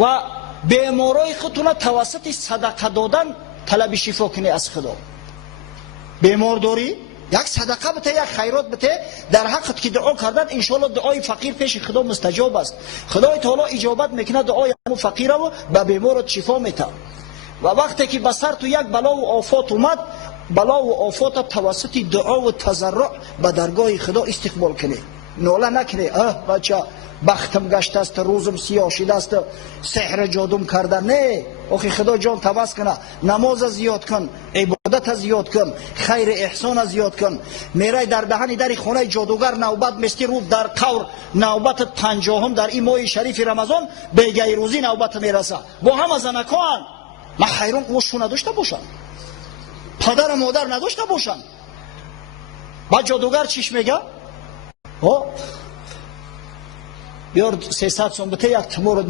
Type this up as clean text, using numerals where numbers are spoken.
و بیمارای خودتون توسط صدقه دادن طلب شفا کنی از خدا. بیمار داری یک صدقه بده، یک خیرات بده در حقت که دعا کردن، انشالله دعای فقیر پیش خدا مستجاب است. خدای تعالی اجابت میکنه دعای همون فقیر و به بیمارت شفا میده. و وقتی که بسر تو یک بلا و آفات اومد، بلا و آفات توسط دعا و تضرع به درگاه خدا استقبال کنی. ناله نکنی بچه بختم گشته است، روزم سیاه شده است، سحر جادوم کرده. نه، آخی خدا جان توس کنه، نماز زیاد کن، عبادت زیاد کن، خیر احسان زیاد کن. میره در دهن در خانه جادوگر نوبت مستی رو در قور نوبت 50 در این ماه شریف رمضان به گیروزی نوبت میرسه. با همه زنکان ما خیرون قوشو نداشته باشن، پدر و مادر نداشته باشن، با جادوگر چیش میگه؟ بیار 300 سوم بته یک تمورد